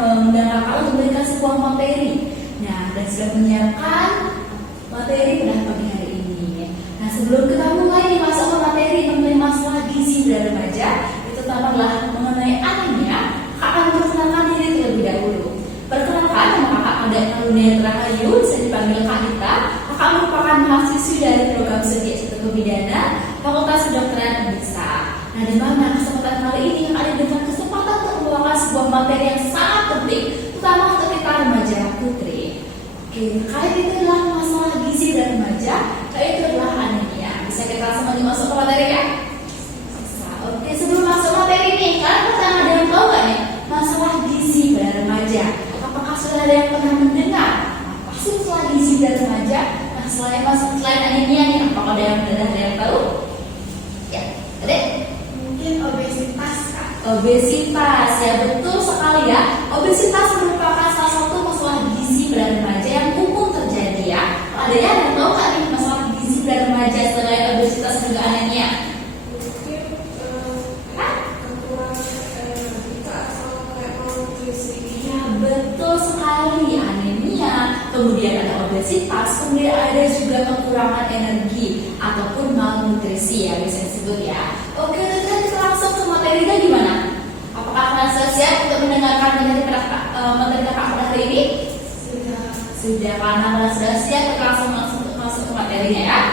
mengundang kakak untuk memberikan sebuah materi. Nah, dan sudah menyiapkan materi pada pagi hari ini. Nah, sebelum kita mulai nih masuk ke materi mengenai masalah gizi pada remaja, itu adalah mengenai anemia, kakak akan memperkenalkan diri terlebih dahulu. Perkenalkan, nama kakak Anda Karunia Rahayu, bisa dipanggil Kak Ita. Kakak merupakan mahasiswi dari program studi S1 Kebidana, Fakultas Kedokteran Unesa. Nah, di mana kesempatan kali ini kakak diberikan kesempatan untuk membawakan sebuah materi yang sangat penting, terutama untuk kita remaja putri. Oke, kali ini adalah masalah gizi dan remaja, yaitu adalah anemia. Bisa kita langsung masuk ke materi ya? Bisa. Oke, sebelum masuk materi ini, kalian pernah ada yang tahu nggak nih masalah gizi pada remaja? Apakah sudah ada yang pernah mendengar apa sih masalah gizi pada remaja? Nah, selain anemia nih, apakah ada yang tahu? Ya, ada? Mungkin obesitas, Kak. Obesitas, ya betul sekali ya. Obesitas merupakan salah satu masalah gizi pada remaja yang umum terjadi ya. Ada yang tahu nggak nih masalah gizi pada remaja selain obesitas dan juga anemia? Mungkin kekurangan kita atau malnutrisi. Ya betul sekali, anemia, kemudian ada obesitas, kemudian ada juga kekurangan energi ataupun malnutrisi ya bisa disebut ya. Oke, dan kita langsung ke materinya gimana? Apakah kalian sudah siap untuk mendengarkan materi kakak pada hari ini? Sudah, karena kalian sudah siap, kita langsung masuk ke materinya ya.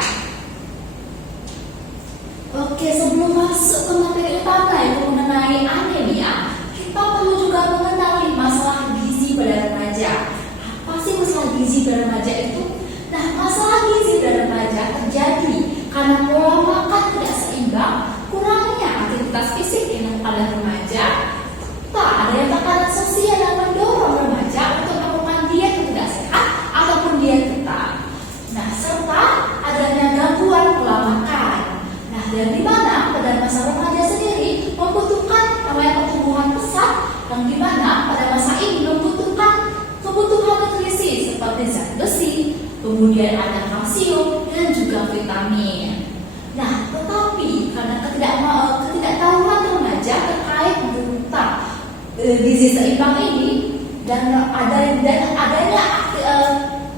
Oke, sebelum masuk ke materi utama yaitu mengenai anemia, kita perlu juga mengenali masalah gizi pada remaja. Apa sih masalah gizi pada remaja itu? Nah, masalah gizi pada remaja terjadi karena pola makan tidak seimbang, kurangnya aktivitas fisik yang pada remaja, tak ada yang tekanan sosial yang mendorong remaja untuk melakukan diet yang tidak sehat ataupun diet ketat. Nah, serta adanya gangguan pola makan. Nah, dan di mana pada masa remaja sendiri membutuhkan namanya pertumbuhan pesat, yang di mana pada masa ini membutuhkan kebutuhan nutrisi seperti zat besi, kemudian ada kalsium dan juga vitamin. Nah, tetapi karena ketidaktahuan remaja terkait tentang gizi seimbang ini dan adanya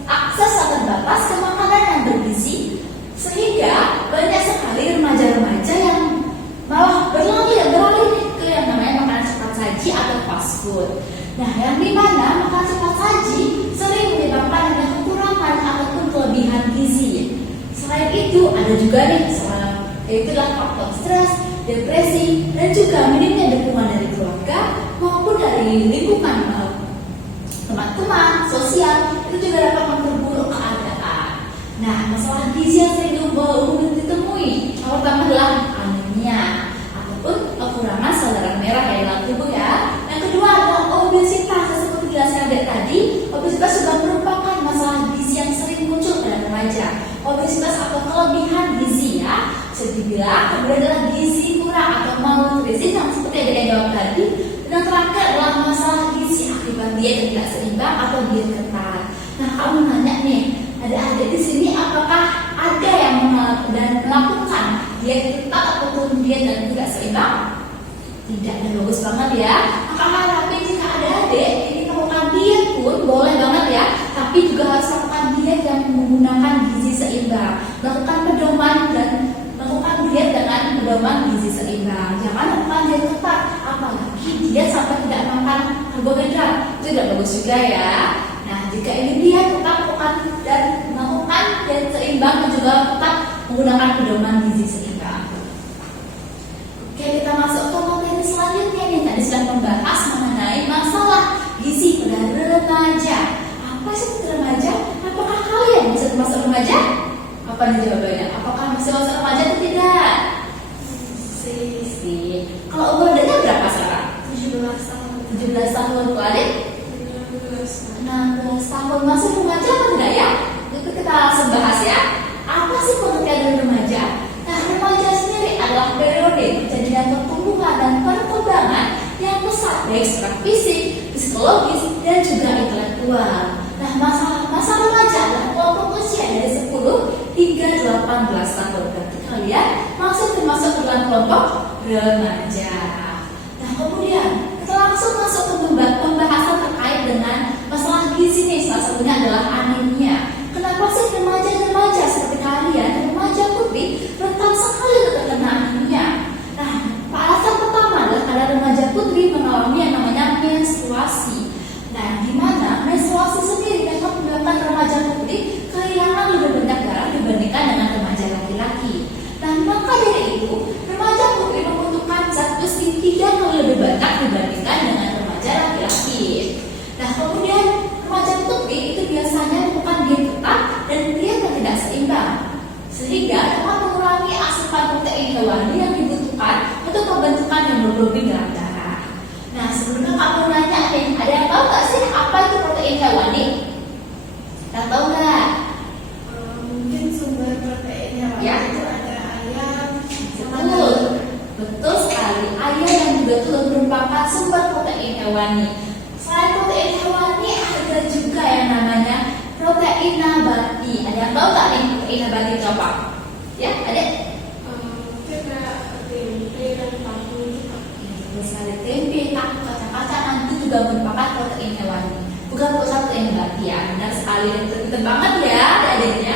akses yang terbatas ke makanan yang bergizi, sehingga banyak sekali remaja-remaja yang malah beralih ke yang namanya makanan cepat saji atau fast food. Nah, yang dimana makanan cepat saji sering menyebabkan adanya kekurangan ataupun kelebihan gizi. Selain itu ada juga nih itulah faktor stres, depresi, dan juga minimnya dukungan dari keluarga maupun dari lingkungan teman-teman sosial itu juga dapat memperburuk keadaan. Nah, masalah gizi yang sering umum ditemui yang pertama adalah anemia ataupun kekurangan sel darah merah di dalam tubuh ya. Yang kedua adalah obesitas. Seperti dijelaskan tadi, obesitas juga merupakan masalah gizi yang sering muncul pada remaja. Obesitas atau kelebihan gizi ya, bisa dibilang. Kemudian adalah gizi kurang atau malnutrisi yang seperti yang saya jawab tadi. Dan terakhir adalah masalah gizi akibat diet yang tidak seimbang atau diet ketat. Nah, kamu nanya nih, ada di sini apakah ada yang melakukan diet ketat ataupun diet yang tidak seimbang? Tidak, dan bagus banget ya. Maka harapin jika ada adik ini melakukan diet pun boleh banget ya, tapi juga harus melakukan diet yang menggunakan gizi seimbang. Melakukan pedoman dan melakukan diet dengan pedoman gizi seimbang. Jangan melakukan diet ketat, apalagi diet sampai tidak makan karbohidrat. Itu tidak bagus juga ya. Nah, jika ingin diet tetap melakukan diet seimbang dan juga tetap menggunakan pedoman gizi seimbang. Oke, kita masuk ke materi selanjutnya nih. Tadi sudah membahas mengenai masalah gizi pada remaja. Apa sih remaja? Apakah kalian bisa termasuk remaja? Apa nih jawabannya? Apakah masih masuk remaja atau tidak? Sih. Kalau umurnya berapa sekarang? 17 tahun. 17 tahun kalian? 16 tahun. Masuk remaja atau tidak ya? Itu kita langsung bahas ya. Apa sih pengertian dari remaja? Nah, remaja sendiri adalah periode terjadinya pertumbuhan dan perkembangan yang pesat baik secara fisik, psikologis, dan juga intelektual. Nah, masa remaja adalah kelompok usia dari 10 hingga 18 tahun. Berarti kalian masih termasuk dalam kelompok remaja. Nah, kemudian kita langsung masuk ke pembahasan itu, remaja putri membutuhkan zat besi 3 kali lebih banyak dibandingkan dengan remaja laki-laki. Nah, kemudian remaja putri itu biasanya menemukan diet ketat dan diet yang tidak seimbang, sehingga dapat mengurangi asupan protein hewani yang dibutuhkan untuk pembentukan hemoglobin dalam darah. Nah, sebelumnya kamu nanya nih, ada yang tahu nggak sih apa itu protein hewani? Ada tahu nggak? Mungkin sumber protein hewani Ya. itu ada ayam, sama Betul, telur. betul sekali. Ayam yang juga telur merupakan sumber protein hewani. Selain protein hewani, ada juga yang namanya protein nabati. Ada yang tahu nggak nih protein nabati itu apa? Ya, ada. Mungkin kayak tempe dan tahu gitu. Betul sekali. Tempe, tahu, kacang-kacangan itu juga merupakan protein hewani. Bukan protein nabati ya. Benar sekali dan betul banget ya adanya.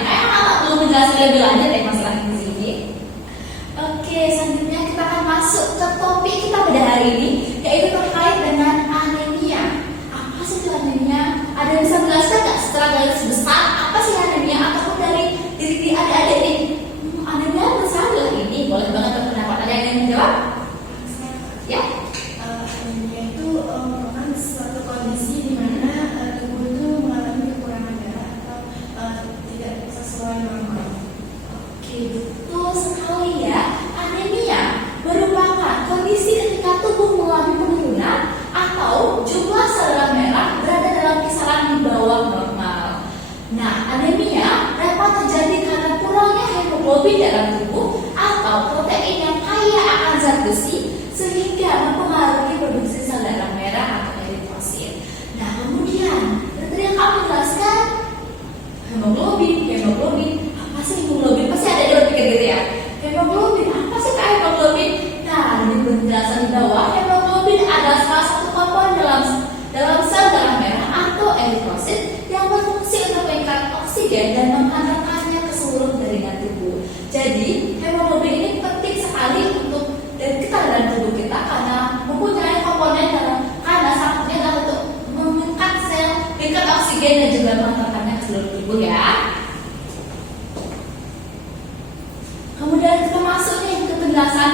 Belum menjelaskan lebih lanjut ya masalah di sini. Oke, selanjutnya kita akan masuk ke topik kita pada hari ini, yaitu terkait dengan anemia. Apa sih itu anemia? Ada yang bisa menjelaskan nggak secara garis besar apa sih anemia ataupun dari diri adik-adik nih? Anemia bersalah ini, boleh banget berpendapat. Ada yang ingin menjawab? Ya? Anemia itu merupakan suatu kondisi di mana tubuh itu mengalami kekurangan darah atau tidak sesuai normal. Oke, betul sekali ya. Anemia merupakan kondisi ketika tubuh mengalami penurunan atau jumlah sel darah merah berada dalam kisaran di bawah normal. Nah, anemia dapat terjadi karena kurangnya hemoglobin dalam tubuh atau protein yang kaya akan zat besi sehingga mempengaruhi produksi sel darah merah atau eritrosit. Nah, kemudian tadi yang kamu jelaskan hemoglobin. Apa sih hemoglobin? Pasti ada yang berpikir gitu ya. Hemoglobin, apa sih kak hemoglobin? Nah, di penjelasan di bawah, hemoglobin adalah salah satu komponen dalam sel darah merah atau eritrosit yang berfungsi untuk mengikat oksigen dan menghantarkannya ke seluruh jaringan tubuh. Jadi, hemoglobin ini penting sekali untuk kita dalam tubuh kita karena mempunyai komponen karena sangatnya adalah untuk mengikat sel, mengikat oksigen dan juga menghantarkannya ke seluruh tubuh ya. Kemudian kita masuk nih ke penjelasan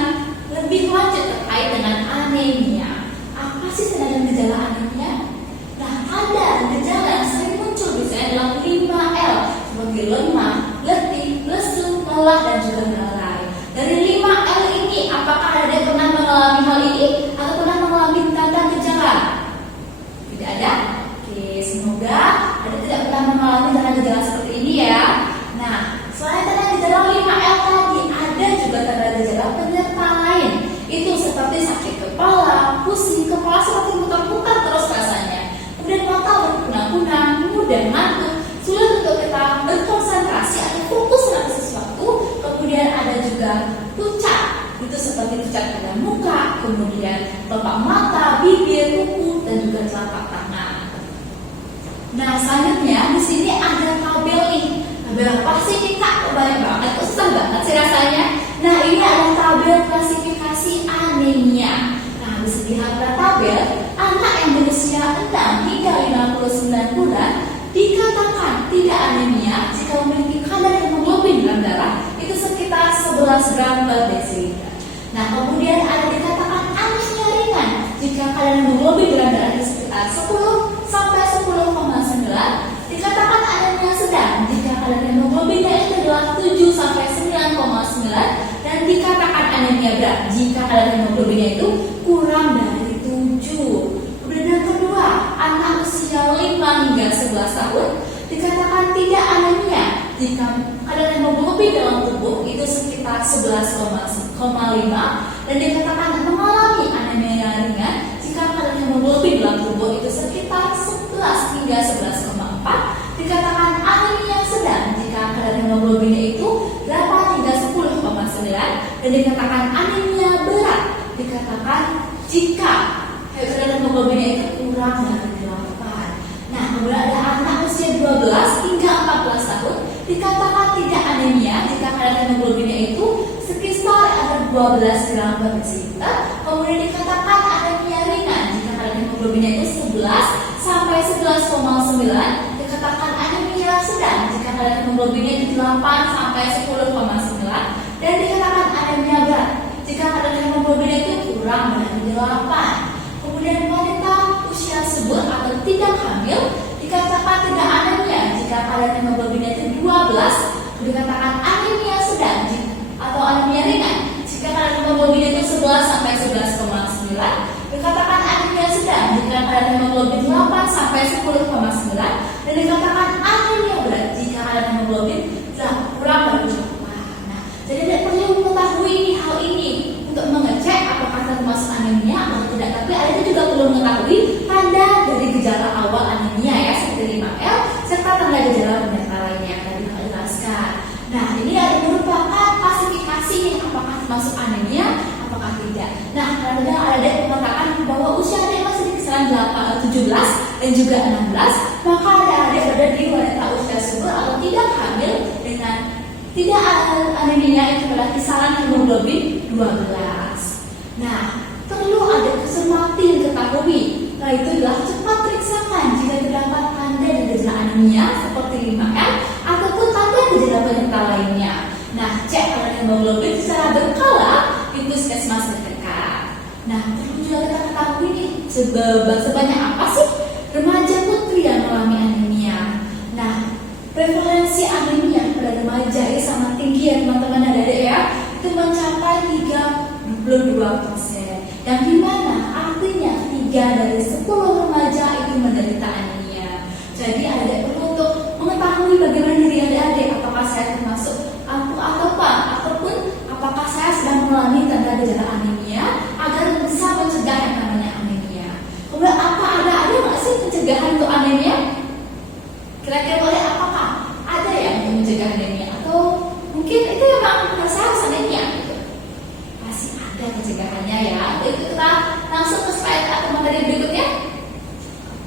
lebih lanjut terkait dengan anemia. Apa sih tanda dan gejala anemia? Nah, ada gejala yang sering muncul biasanya adalah 5L seperti lemah, letih, lesu, lelah dan juga lelah. Dari 5L ini, apakah ada yang pernah mengalami hal ini atau pernah mengalami tanda gejala? Tidak ada? Oke, semoga ada tidak pernah mengalami tanda gejala seperti ini ya. Nah, selain tanda gejala 5L tadi, ada juga tanda gejala penyerta lain. Itu seperti sakit kepala, pusing, kepala seperti muter-muter terus rasanya. Kemudian mata berkunang-kunang, mudah ngantuk, sulit untuk kita berkonsentrasi atau fokus pada sesuatu. Kemudian ada juga pucat, itu seperti pucat pada muka, kemudian kelopak mata, bibir, kuku, dan juga telapak tangan. Nah, selanjutnya di sini ada tabel nih. Tabel apa sih ini kak? Banyak banget, susah banget sih rasanya. Nah, ini ada tabel klasifikasi anemia. Nah, di segi harga tabel, anak yang berusia 6 hingga 59 bulan dikatakan tidak anemia jika memiliki kadar hemoglobin dalam darah itu sekitar 11 gram per desiliter. Nah, kemudian ada dikatakan anemia ringan jika kadar hemoglobin dalam darah itu sekitar 10 sampai 10,9. Dikatakan anemia sedang jika kadar hemoglobinnya itu adalah 7 sampai 9,9 dan dikatakan anemia berat jika kadar hemoglobinnya itu kurang dari 7. Kemudian yang kedua, anak usia 5 hingga 11 tahun dikatakan tidak anemia jika kadar hemoglobin dalam tubuh itu sekitar 11,5 dan dikatakan mengalami anemia ringan jika kadar hemoglobin dalam tubuh itu sekitar 11 hingga 11,4. Dikatakan anemia sedang jika kadar hemoglobinnya itu 8 hingga 10,9 dan dikatakan anemia berat dikatakan jika kadar hemoglobinnya itu kurang dari 8. Nah, kemudian ada anak usia 12 hingga 14 tahun dikatakan tidak anemia jika kadar hemoglobinnya itu sekitar ada 12 gram per desiliter. Kemudian dikatakan anemia ringan jika kadar hemoglobinnya itu 11 sampai 11,9. Dikatakan anemia sedang jika kadar hemoglobinnya itu 8 sampai 10,9 dan dikatakan anemia berat jika kadar hemoglobinnya itu kurang dari 8. Kemudian wanita usia subur atau tidak hamil dikatakan tidak anemia jika kadar hemoglobinnya itu 12, dikatakan anemia sedang atau anemia ringan jika kadar hemoglobinnya itu 11 sampai 11,9, dikatakan anemia sedang jika kadar hemoglobin 8 sampai 10,9, dan dikatakan anemia berat jika kadar hemoglobin kurang dari 8. Nah, jadi tidak perlu mengetahui hal ini untuk mengecek apakah termasuk anemia atau tidak, tapi Anda juga perlu mengetahui tanda dari gejala awal anemia ya, seperti 5L serta tanda gejala penyerta lainnya yang tadi telah jelaskan. Nah, ini merupakan klasifikasi apakah termasuk anemia apakah tidak. Nah, kadang-kadang ada mengatakan bahwa usia adik masih di kisaran 17 dan juga 16, maka ada adik berada di wanita usia subur atau tidak hamil dengan tidak anemia itu adalah kisaran hemoglobin 12. Nah, perlu ada sesuatu yang diketahui, yaitu adalah cepat periksakan jika terdapat tanda dan gejala anemia seperti 5L ataupun tanda gejala penyerta lainnya. Nah, cek kadar hemoglobin secara berkala di puskesmas terdekat. Nah, perlu juga kita ketahui nih sebanyak apa sih remaja putri yang mengalami anemia. Nah, prevalensi anemia pada remaja ini sangat tinggi ya teman-teman adik-adik ya, itu mencapai 32%, yang dimana artinya 3 dari 10 remaja itu menderita anemia. Jadi adik perlu untuk mengetahui bagaimana diri adik-adik, apakah saya termasuk ataupun apakah saya sedang mengalami tanda gejala anemia agar bisa mencegah yang namanya anemia. Kemudian ada nggak sih pencegahan untuk anemia? Kira-kira boleh apakah ada yang mencegah anemia atau mungkin itu memang harus anemia gitu? Masih ada pencegahannya ya. Itu kita langsung ke slide atau materi berikutnya.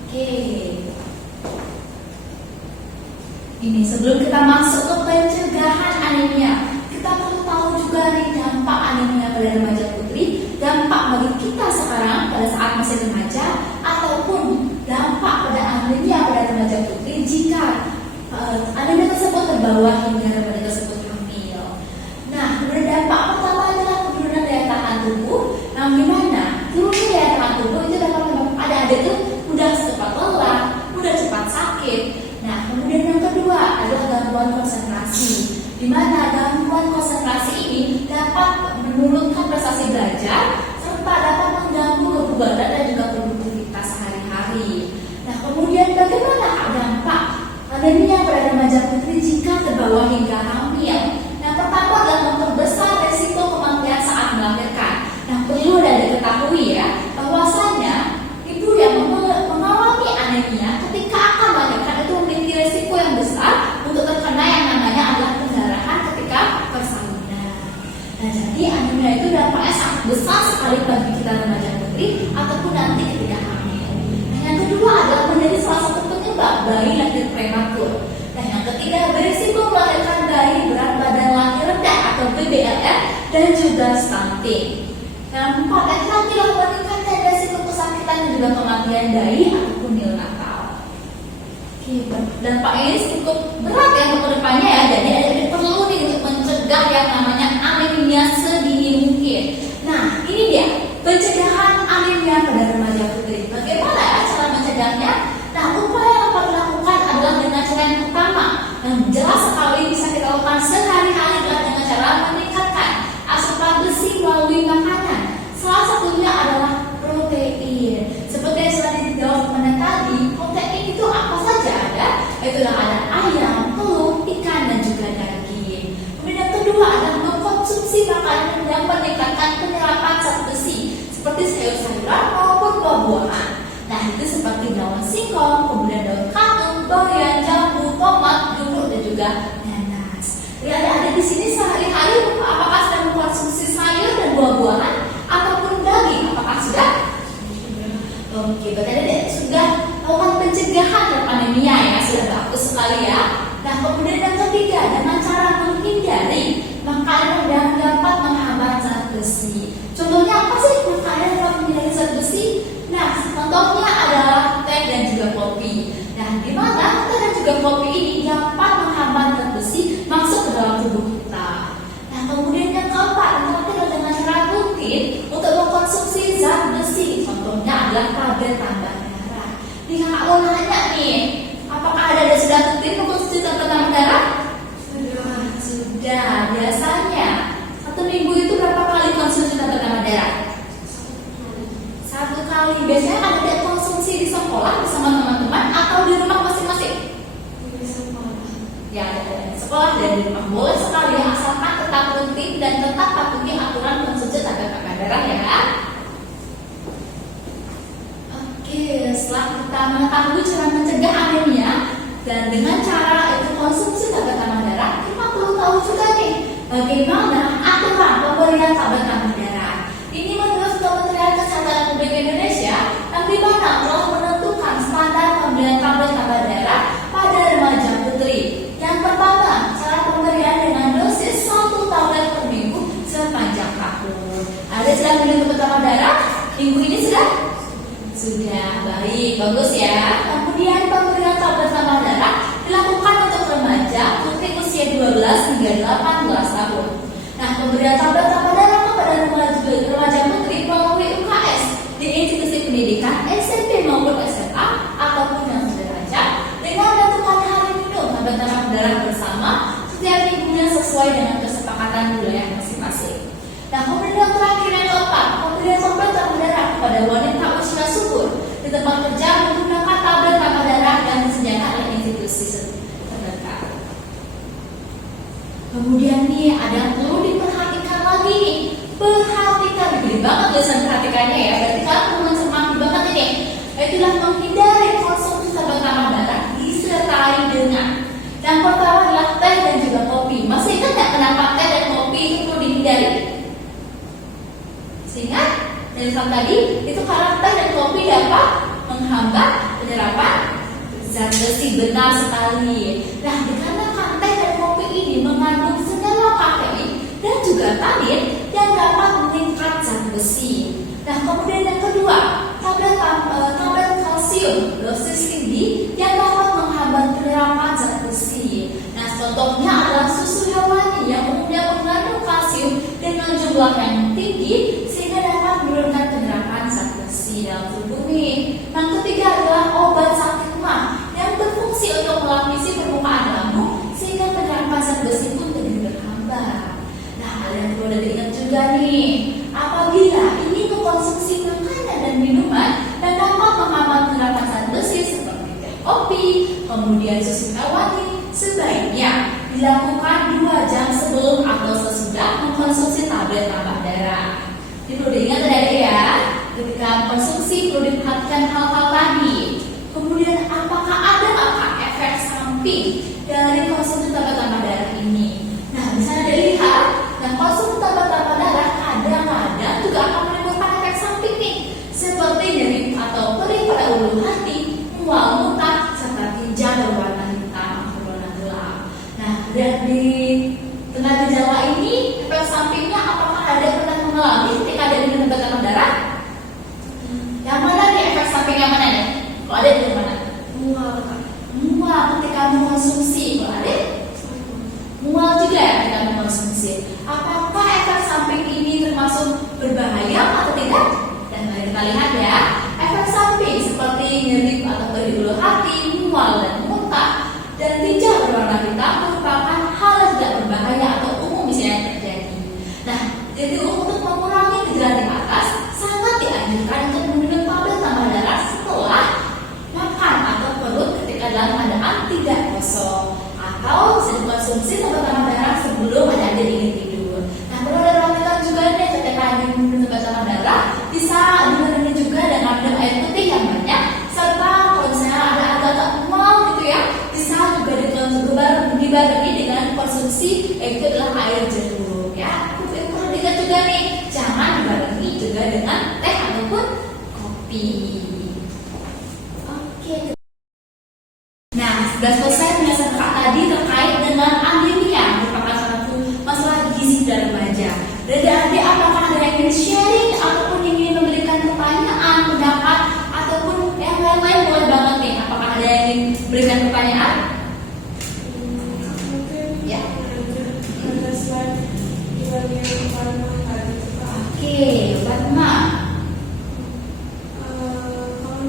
Oke. Ini sebelum kita masuk ke pencegahan anemia, kita perlu tahu juga nih dampak anemia pada remaja putri, dampak bagi kita sekarang pada saat masih remaja, ataupun dampak pada anemia pada remaja putri jika anemia tersebut terbawa hingga remaja tersebut hamil. Nah, berdampak pertama adalah penurunan daya tahan tubuh. Nah, gimana? Turunnya daya tahan tubuh itu dapat menyebabkan ada tuh mudah cepat lelah, mudah cepat sakit. Nah, kemudian yang kedua adalah gangguan konsentrasi, di mana gangguan konsentrasi ini dapat menurunkan prestasi belajar serta dapat mengganggu kebugaran dan juga produktivitas sehari-hari. Nah, kemudian bagaimana dampak anemia pada remaja putri jika terbawa hingga hamil? Nah, pertama adalah memperbesar resiko kematian saat melahirkan. Nah, perlu diketahui ya, bahwasanya ibu yang mengalami anemia ketika akan melahirkan itu memiliki resiko yang besar untuk terkena yang namanya adalah pendarahan ketika persalinan. Nah, jadi anemia itu dampaknya sangat besar sekali bagi kita remaja putri ataupun nanti ketika hamil. Nah, yang kedua adalah menjadi salah satu penyebab bayi lahir prematur. Nah, yang ketiga berisiko melahirkan bayi berat badan lahir rendah atau BBLR dan juga stunting. Yang keempat adalah meningkatkan resiko kesakitan dan juga kematian bayi ataupun neonatal. Dampak ini cukup berat ya untuk kedepannya ya, jadi ada perlu nih untuk mencegah yang namanya anemia sedini mungkin. Nah, ini dia pencegahan anemia pada remaja putri. Bagaimana ya cara mencegahnya? Nah, upaya yang dapat dilakukan adalah dengan cara yang pertama, yang jelas sekali bisa kita lakukan sehari-hari adalah dengan cara meningkatkan asupan besi melalui makanan. Salah satunya adalah protein. Seperti yang sudah dijawab tadi, protein itu apa saja ada? Itu ada ayam, telur, ikan dan juga daging. Kemudian yang kedua adalah mengkonsumsi makanan tablet tambah darah. Nih kakak mau nanya nih, apakah ada sudah rutin mengkonsumsi tablet tambah darah? Sudah. Biasanya 1 minggu itu berapa kali konsumsi tablet tambah darah? 1 kali. Biasanya ada konsumsi di sekolah bersama teman-teman atau di rumah masing-masing? Di sekolah. Ya, ada di sekolah dan di rumah. Boleh sekali, asalkan tetap rutin dan tetap patuhi aturan konsumsi tablet tambah darah ya. Oke, setelah kita mengetahui cara mencegah anemia dan dengan cara itu konsumsi tablet tambah darah, kita perlu tahu juga nih bagaimana aturan pemberian tablet tambah darah. Ini menurut Kementerian Kesehatan Republik Indonesia yang di mana telah menentukan standar pemberian tablet tambah darah pada remaja putri. Yang pertama, cara pemberian dengan dosis 1 tablet per minggu sepanjang tahun. Ada sudah minum tablet tambah darah? Minggu ini sudah? Sudah, baik, bagus ya. Kemudian pemberian tablet tambah darah dilakukan untuk remaja putri usia 12 hingga 18 tahun. Nah, pemberian tablet tambah darah kepada remaja putri melalui UKS di institusi pendidikan SMP maupun SMA ataupun yang sederajat dengan menentukan hari minum tablet tambah darah bersama setiap minggunya sesuai dengan kesepakatan wilayah masing-masing. Nah, kemudian yang terakhir yang keempat, pemberian tablet tambah darah kepada wanita usia subur di tempat kerja menggunakan tablet tambah darah yang disediakan oleh institusi terdekat. Kemudian nih ada yang perlu diperhatikan lagi nih. Perhatikan, gede banget tulisan perhatikannya ya. Berarti kalian perlu mencermati banget ini. Itulah menghindari konsumsi tablet tambah darah disertai dengan yang pertama adalah teh dan juga kopi. Masih ingat nggak kenapa teh dan kopi itu perlu dihindari? Ingat? Dan tadi itu karena teh dan kopi dapat menghambat penyerapan zat besi. Benar sekali. Nah, dikarenakan teh dan kopi ini mengandung senyawa kafein dan juga tanin yang dapat meningkat zat besi. Nah, kemudian yang kedua, tablet kalsium dosis tinggi yang dapat menghambat penyerapan zat besi. Nah, contohnya adalah susu hewani yang umumnya mengandung kalsium dengan jumlah yang tinggi sehingga dapat menurunkan penyerapan zat besi dalam tubuh nih. Yang ketiga adalah obat sakit mah yang berfungsi untuk melapisi permukaan lambung sehingga penyerapan zat besi pun lebih berhambat. Nah, ada yang perlu diingat juga nih, apabila ingin mengkonsumsi makanan dan minuman yang dapat menghambat penyerapan zat besi seperti teh kopi, kemudian susu hewani, sebaiknya dilakukan 2 jam sebelum atau sesudah mengkonsumsi tablet tambah darah. Ini perlu diingat adik-adik ya, ketika konsumsi perlu diperhatikan hal-hal tadi. Kemudian apakah ada efek samping dari konsumsi tablet tambah darah ini? Nah, bisa dilihat, dan konsumsi tablet tambah darah kadang-kadang juga akan menimbulkan efek samping nih, seperti nyeri atau perih pada ulu hati, mual muntah, serta tinja berwarna hitam atau berwarna gelap. Nah, dan di tengah gejala ini, efek sampingnya apakah ada pernah mengalami ketika ada minum tablet tambah darah? Yang mana nih efek samping yang mana nih? Kalau ada di mana? Mual. Mual ketika mengkonsumsi. Kalau ada? Mual juga ya ketika mengkonsumsi. Apakah efek samping ini termasuk berbahaya atau tidak? Dan mari kita lihat ya. Efek samping seperti nyeri atau perih ulu hati, mual dan muntah, dan tinja berwarna hitam merupakan hal yang tidak berbahaya atau umum misalnya terjadi. Nah, jadi untuk mengurangi gejala di atas, sangat dianjurkan untuk meminum tablet tambah darah setelah makan atau perut ketika dalam keadaan tidak kosong, atau bisa dikonsumsi tablet tambah darah sebelum ada ingin tidur. Nah, perlu ada perhatikan juga nih ketika minum tablet tambah darah, bisa dibarengi juga dengan minum air putih yang banyak, serta kalau misalnya ada agak mual gitu ya, bisa juga dibarengi dengan konsumsi itu adalah air jeruk ya. Perlu diingat juga nih, jangan dibarengi juga dengan teh ataupun kopi. Oke. Nah, sudah selesai penjelasan Kak tadi terkait dengan anemia, merupakan satu masalah gizi pada remaja. Dari adik, apakah ada yang ingin sharing ataupun ingin memberikan pertanyaan, pendapat ataupun yang lain-lain, boleh banget nih. Apakah ada yang ingin berikan pertanyaan? Ya. Ada slide di bagian warna tadi. Oke, warna. Kalau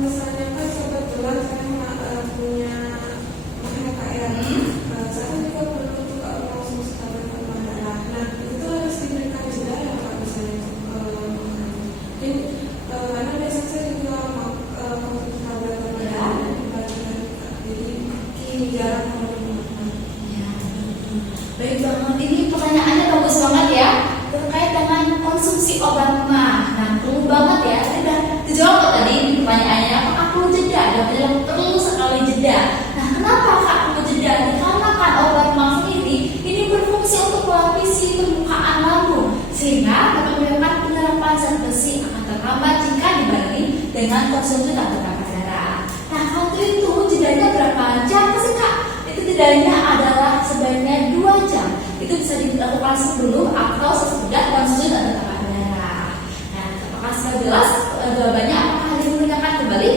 dengan konsumsi atau tekanan darah. Nah, waktu itu jedanya berapa jam sih Kak? Itu jedanya adalah sebaiknya 2 jam. Itu bisa dilakukan sebelum atau sesudah konsumsi atau tekanan darah. Nah, apakah sudah jelas jawabannya? Apakah ada yang menanyakan kembali?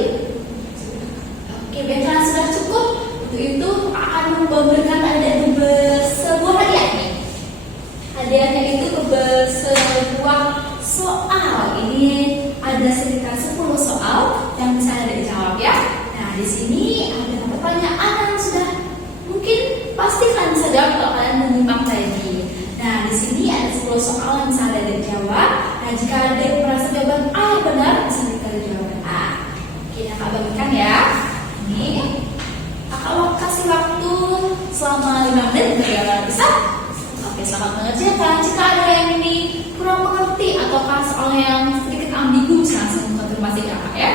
Oke, baiklah, sudah cukup. Untuk itu akan memberikan sebuah hadiah nih. Hadiahnya itu sebuah soal. Ini ada sekitar 10 soal yang bisa Anda dijawab ya. Nah, di sini ada pertanyaan yang sudah mungkin pasti kalian bisa jawab kalau kalian menyimak tadi. Nah, di sini ada 10 soal yang bisa Anda dijawab. Nah, jika ada yang merasa jawaban A yang benar, bisa dikali jawaban A. Oke, Kakak bagikan ya. Ini Kakak kasih waktu selama 5 menit bagaimana bisa? Oke, selamat mengerjakan. Jika ada yang ini kurang mengerti ataukah soal yang sedikit ambigu, bisa langsung konfirmasi Kakak ya.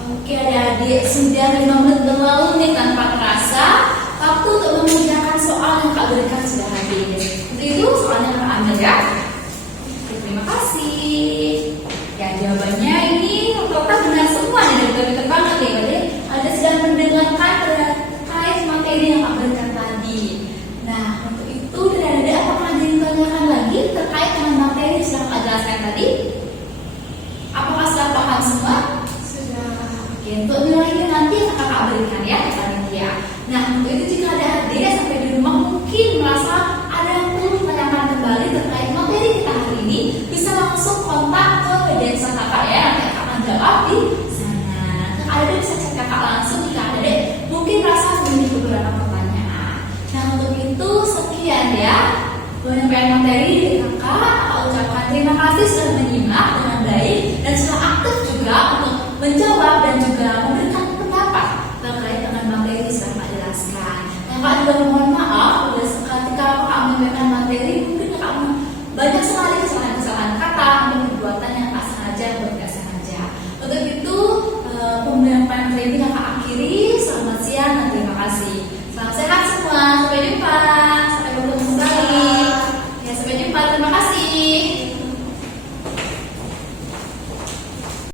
Oke, adik-adik, sudah 5 menit berlalu nih tanpa terasa. Waktu untuk mengerjakan soal yang Kak berikan sudah habis. Untuk itu soalnya Kak ambil ya. Oke, terima kasih. Ya, jawabannya ini rata-rata benar semua nih, dari banget nih. Berarti ada sedang mendengarkan terkait materi yang Kak berikan tadi. Nah, untuk itu adik-adik apakah ada yang ditanyakan lagi terkait dengan materi yang sudah Kak jelaskan tadi? Apakah sudah paham semua? Oke, untuk nilainya nanti akan Kakak berikan ya ke panitia. Nah, untuk itu jika ada adik yang sampai di rumah mungkin merasa ada yang perlu ditanyakan kembali terkait materi kita hari ini, bisa langsung kontak ke Densa Kakak ya, nanti akan jawab di sana. Kakak adik bisa cek Kakak langsung jika adik mungkin merasa memiliki beberapa pertanyaan. Nah, untuk itu sekian ya penyampaian materi dari Kakak. Kakak ucapkan terima kasih sudah menyimak dengan baik dan sudah aktif juga untuk menjawab dan juga memberikan pendapat terkait dengan materi yang sudah Kak jelaskan. Kakak juga mohon maaf